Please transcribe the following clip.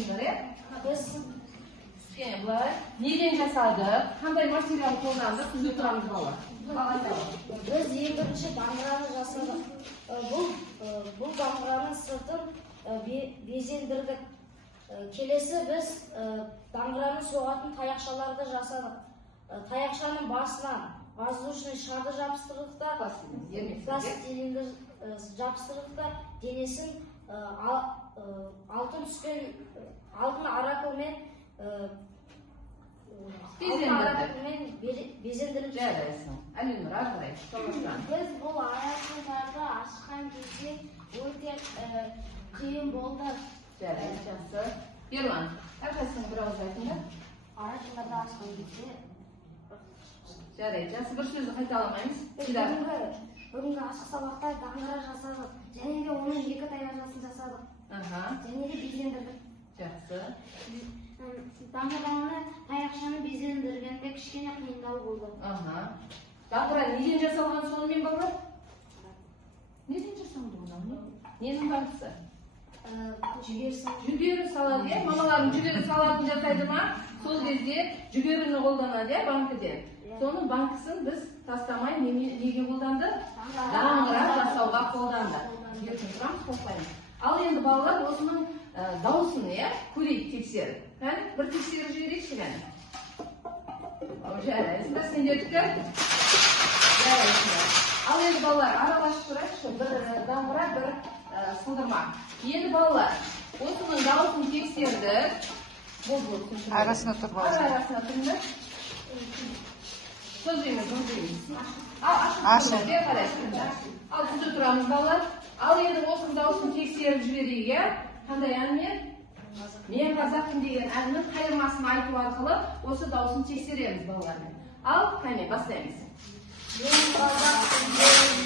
Bilesizler ya? Biz Bunlar neden жасадық? Қандай материал қолдандық? Сізді тұрамыз бала. biz birinchi dambrani jasadik. Bu dambraning sirtin bezendirdik. Kelesi biz dambrani soğатын tayakçalarda jasadik. Tayakçanın basına воздушный шарды жабыстырдық да, газ цилиндр жабыстырдық да, денесін алтын түскен алтын аракылмен безендіріп жарайсың. Әлемнұр ағырай, шолаштан. Біз бұл аясындарды ашқан кезде өте қиын болды. Жарай, жақсы. Ерлан, әрқайсың бір ауыз айтыңдар? Аясындарды ашқан кезде жарай, жақсы бір сөзді қайталамаймыз. Бүгінгі ашық сабақта даңғара жасадық. Және де оның екі таяқшасын жасадық. Және де безендірдік. Жақсы. Даңғараны таяқшаны безендіргенде кішкене қиындау болды. Даңғара неден жасалған сонымен балалар? Неден жасалды онан? Ненің бағысы? Жүгері салады, е? Мамаларың жүгері салатын жасайды ма? Сол кезде жүгеріні қолданады, е? Банкіден. Соның банкысын біз тастамай неге қолданды? Даңғара жасауға қолданды. Ертең тұрамыз, қоқпаймыз. Ал енді балалар осының дауысын, е? Көрейік, тексеріп. Bir tekstiri жіберейікші ғана. Жарайсыңдар, сендердікі? Жарайсыңдар. Ал енді балалар, аралашып тұрайықшы, бір дамбыра, бір сылдырма. Енді балалар, осының дауысын тексердік. Арасына тұр балалар. Арасына тұрыңдар. Көздейміз. Ашын. Ал күзі тұрамыз балалар. Ал енді осының дауысын тексеріп жіберейік, е? Қандай әнмен? Мен қазақпын деген әннің қайырмасын айту арқылы осы дауысын тексереміз балалармен. Ал, қане, бастаймыз. Мен қазақпын деген